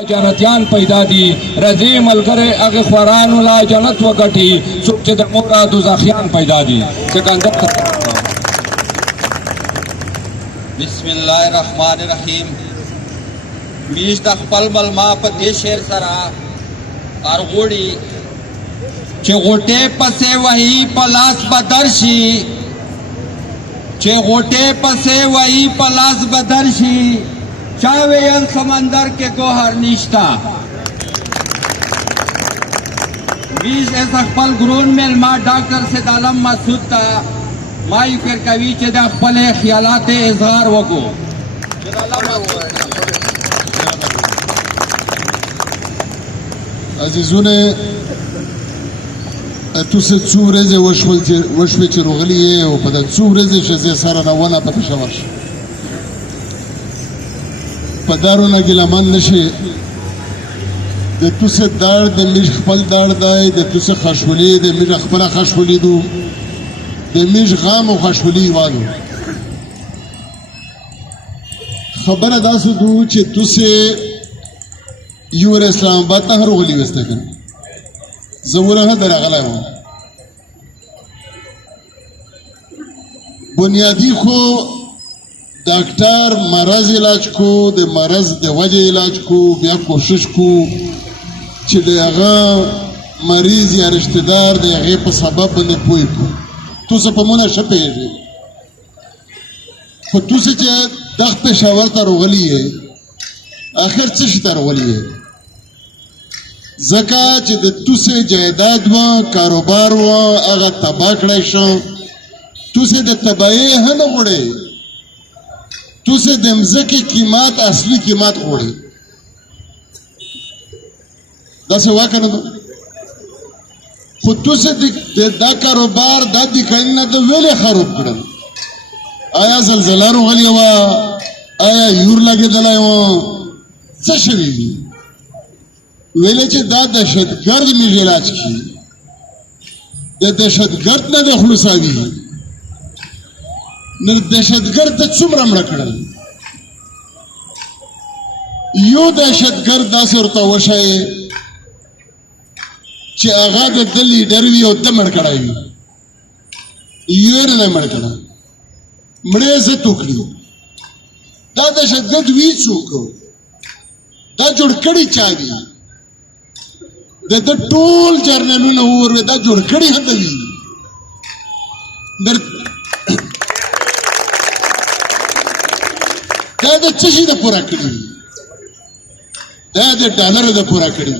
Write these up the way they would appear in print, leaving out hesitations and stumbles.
جنتیان پیدا دي رضی ملګری هغه خورانو لا جنت وګټي څوک چې د موره دوزخیان پیدا دي سکندر بسم الله الرحمن الرحیم میش د خپل ملما په دې شعر سره ارغوړي چې غوټه پسې وਹੀ پلاس بدرشي چې غوټه پسې وਹੀ پلاس بدرشي چاویل سمندر کے گوہر نیشتا بیش ایسا خپل گرون میل ما ڈاکٹر سے دالم مسعود تا مائی پھر کوي چې د خپل خیالات اظهار وکړو عزیزونه تاسو څو ورځې وشوي چې روغلي یې او په دې څو ورځې چې زه سره روانه پته شوم پدارونه ګلمان نشي د توسه دار د میش خپل دار دی د توسه خشولي د میش خپل خشولي دو د میش غام او خشولي وایو خبره داسې دو چې توسه یو اسلام آباد ته روغلي وسته کنه زوره درغله و بنیادی خو ډاکټر مرض علاج کو د مرض د وجه علاج کو بیا کوشش کو چې د هغه مریض یا رشتہ دار د هغه په سبب باندې پوي کو تاسو په مونږه شپېږئ خو تاسو چې دغه پېښور ته روغلي یې اخر څه شي ته روغلي یې ځکه چې د تاسو جایداد و کاروبار و هغه تباہ کړی شو تاسو د تباہي نه غوړئ توسه د مزکه قیمت اصلي قیمت غوړي دا څه وکړه خو توسه د کاروبار د دې کینه د ویلې خراب کړل آیا زلزلہ راغلی و آیا یور لګیدلای و څه شوی ویلې چې دا دهشتګرد می علاج کی د دهشتګرد نه د خلاصاوی نو دهشتګرد ته څومره مړه کړل یو دهشتګرد داسې ورته وشی چې هغه د ده لیډر وي او ده مړ کړی وي یو یې نه مړ کړی مړه یې عزت وکړي دا دهشتګرد وي څوک دا جوړ کړي چا وي د ده ټول جرنلونه ووروي دا جوړ کړي هده وي دا د څه شي د پوره کړي دا د ډالر د پوره کړي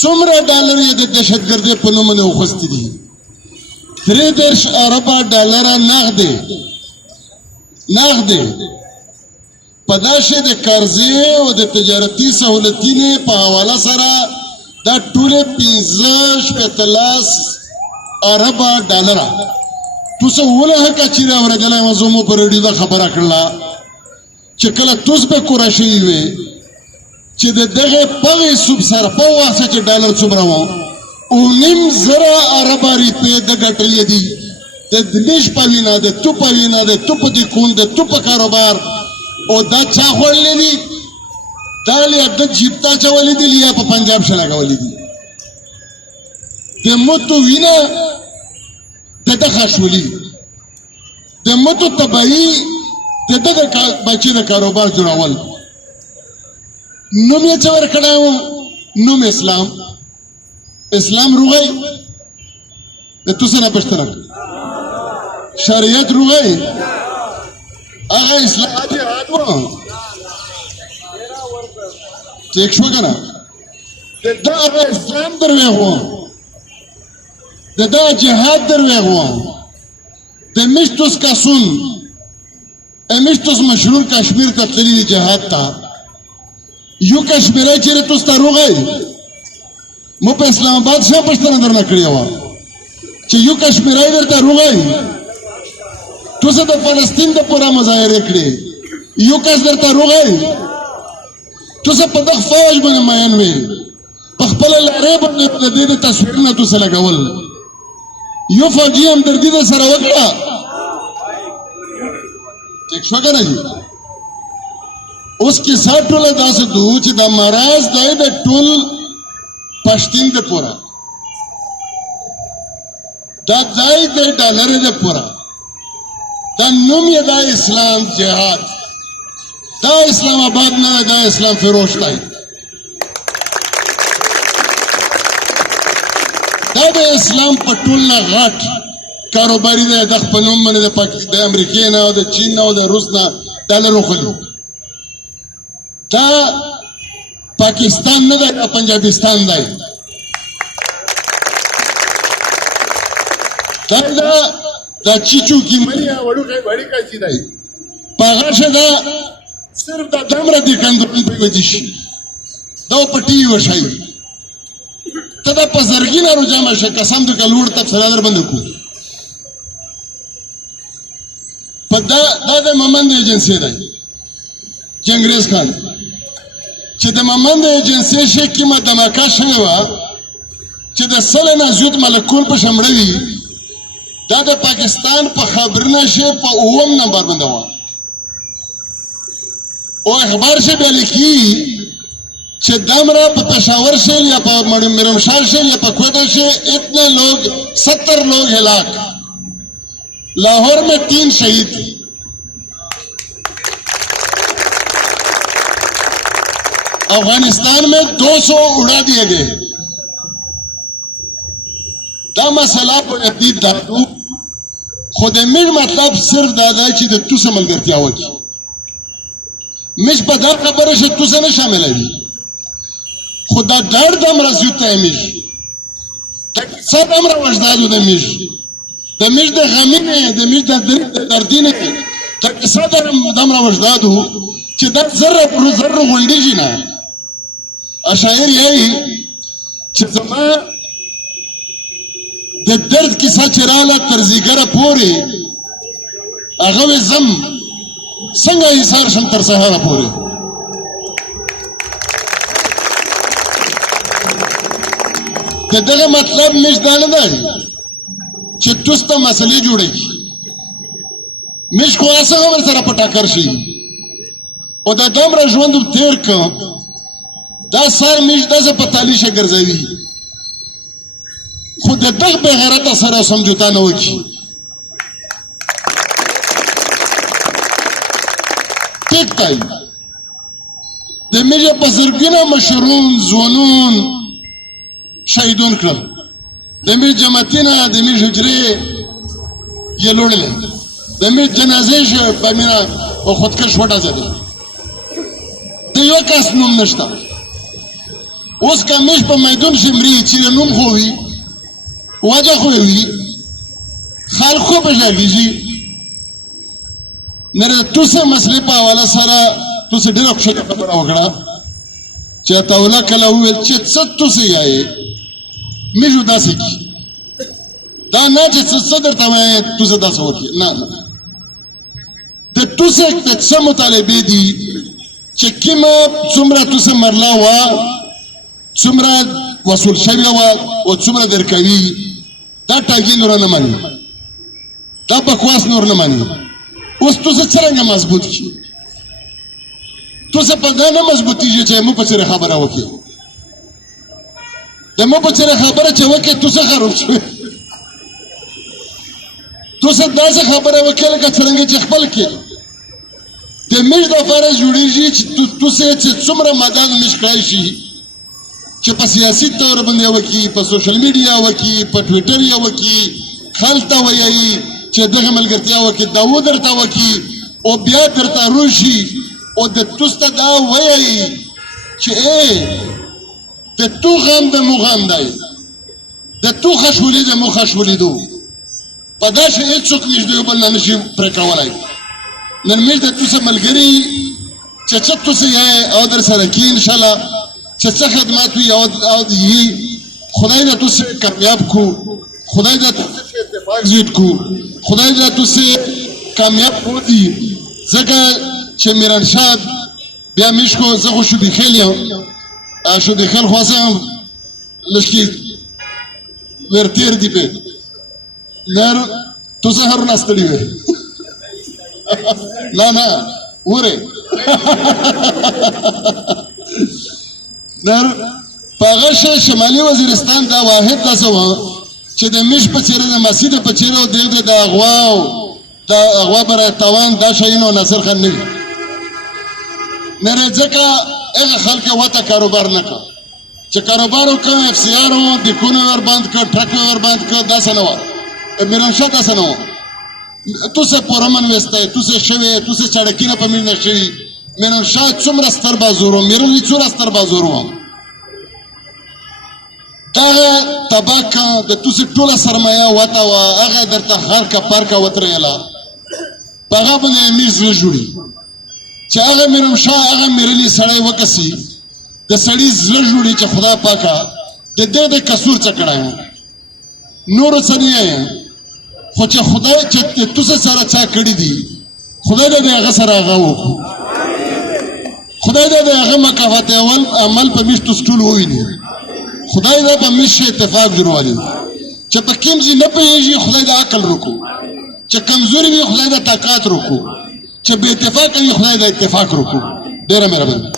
څومره ډالر یې د دهشتګردۍ په نوم باندې وخوستي دي 33 اربه ډالر نغدې په دا شی د قرضې او د تجارتي سهولتینې په حواله سره دا ټولې 15 اربه ډالر توسه وله کچیره ورغله مزمو پر دې دا خبره کړله چې کله توس به قرشي وي چې دغه پغې سب سره په واسه چې ډالر څومره و او نیم زره عرب روپے د ګټلې دي د دلیش پوینا د تو پوینا د تو په دې کون د تو په کاروبار او دا چا خورلې دي دا له د جیبتا چولې دي لیا په پنجاب شلا غولې دي د متو وینا د خشولي د متو تبعی د دغه بچی د کاروبار جوړول نوم یې څه ورکړاو نوم اسلام روغی د تاسو نه پښتنه شریعت روغی هغه اسلام جهاد و ټیک شو کنه دا اسلام دروغو دا جهاد دروغو د مشتوس کاسون امشتوس مشهور کشمیر ته تللی جهاد تا یو کشمیرای چیرې تاسو ته روغی مو په اسلام آباد څخه پښتنه درنه کړی و چې یو کشمیرای درته روغی تاسو د فلسطین د پورا مظاهره کړی یو کس درته روغی تاسو په دغه فوج باندې ماین وي په خپل لارې باندې د دې تصویرونه تاسو لګول یو فوجي هم در دې سره وکړه ټیک شو کنه جی اوس کیسه ټوله داسې دو چې دا مرض دی د ټول پښتین د پوره دا ځای د ډالر د پوره دا نوم یې دا اسلام جهاد دا اسلام آباد نه دا اسلام فروش دی دا د اسلام په ټول نه غټ کاروباري دی د خپل نوم باندې د امریکې نه او د چین نه او د روس نه ډالر وخلي دا پاکستان نه دی دا پنجابستان دی دا چیچو کی منی وړوکی کاچی دی په هغه شه دا صرف دا دومره دې کندون پرېوځي شي دا په ټي وي وښایي ته دا په زرګینه روجامه شه قسم دې که لوړ تبصره در باندې کړو په دا د ممند ایجنسي دی چنګریز خان چې د ممند ایجنسي شي کومه دماکه شوې وه چې د سل نه زیات ملکول په شمړه وي دا د پاکستان په خبرونه شي په 9 نمبر باندې وه او اخبار شي بیا لیکي چې دمرا په پشاور شهر یا په میرمشار شهر یا په کوئٹہ شهر اتنے لوگ 70 لوگ ہلاک لاہور میں 3 شہید افغانستان میں 200 اڑا دیے گئے دا مسئلہ په تدید دادو خود میر مطلب صرف دادا چې د تو سره ملګرتیا وکړي مش په دا خبره چې تو سره نه شاملوي خدا ډېر د مرزیو ته میش دا څه د امر وجدادو د میش د میش د غمینه د میش د دردینه دا څه د امر وجدادو چې دا ذره پر ذره غونډیږي نه اشاعر یې چې زما د درد کیسه چې رااله تر زیګره پورې هغه زم څنګه ایثار شم تر سهاره پورې دغه مطلب مش دا نه دی چې توسته مسلې جوړي مش خو اسه ور سره پټا کرشي او دا دومره ژوند تیر کو دا سر مش دغه پتالی شه ګرځوي خود دغه به غیرت سره سمجوتا نه وکي ټیک تای د میجه بزرګینه مشرون ځوانون شهیدون کړل د میر جماعتونه د میر حجرې یې لوړلې د میر جنازې شه په مینا او خودکش وډا زده د یو کس نوم نشته اوس که مش په میدان شمري چې نوم خو وي وجه خو وي خلکو په ځاګیږي نه توسه مسلې په حواله سره توسه ډېر ښه خبره وکړه چې تاوله کله وویل چې څه توسه یې میجو داسې کی دا نه چې څه درته وایي توسه داسې وکړي نه د توسه د څه مطالبې دي چې کومه څومره توسه مرلا وه څومره وصول شوې وه او څومره درکوي دا ټاګي نور نه مني دا بکواس نور نه مني اوس توسه څرنګه مضبوط شي توسه په دا نه مضبوطېږي چې موږ په څېرې خبره وکړي د مو په څېره خبره چې وکړې توسه خراب شوې توسه داسې خبره وکړې لکه څرنګه چې خپل کې د میش دپاره جوړېږي چې توسه چې څومره مدد میش کړی شي چې په سیاسي طور باندې وکړي په سوشل میډیا وکړي په ټویټر یې وکړي خلک ته وایي چې دغه ملګرتیا وکړي دا ودرته وکړي او بیا درته روشي او د توس ته دا وایي چې د تو غم د مو غم دی د تو خشولي د مو خشولیدو په دا شی هېڅوک موږ د یو بل نه نشي پرې کولی نن موږ د توسه ملګري چې څه توسه یې او در سره کي انشاءالله چې څه خدمات وي او یي خدای د توسه کامیاب کو خدای د توسه اتفاق زیات کو خدای د توسه کامیاب بودي ځکه چې میران شاه بیا موږ خو زه خو شو بخیل یم شو د خل خواسم لشکی ورتیر دی په نر تو زه هر نستړی وې نه وره در پاغه شمالي وزیرستان دا واحد داسې وه چې د میش په څېره د مسجد په څېره او د اغوا برای تاوان دا شیونه ناصر خان نه وي نره ځکه هغه خلک وته کاروبار نه کړه چې کاروبار وکړه اف سی آر و بیکونه ور بند کړ ټرک ور بند کړ داسې نه وه میرانشاه داسې نه وه تو سے پورمن وسته تو سے شوی تو سے چړکینه په مینه شوی میرانشاه څومره ستر بازور و میرلی څومره ستر بازور و دغه طبقه د تو سے ټوله سرمایه وته وه هغه درته خرکه پرکه وترېله په هغه باندې امیر زړه جوړي چې هغه میرانشاه هغه میرلی سړی وکسي د سړي زړه جوړي چې خدا پاکه د دې د قصور څه کړی نور څه نه خو چې خدای چې تو سره چا کړي دي خدای دې هغه سره هغه وکړو خدای دې هغه مکافات اول عمل په میشتو سټول وویني خدای دې په میش اتفاق جوړوالي چې په کوم ځای نه پیږي خدای دې عقل وکړو چې کمزوري وي خدای دې طاقت وکړو چې به اتفاق وي خدای دې اتفاق وکړو ډېره مهرباني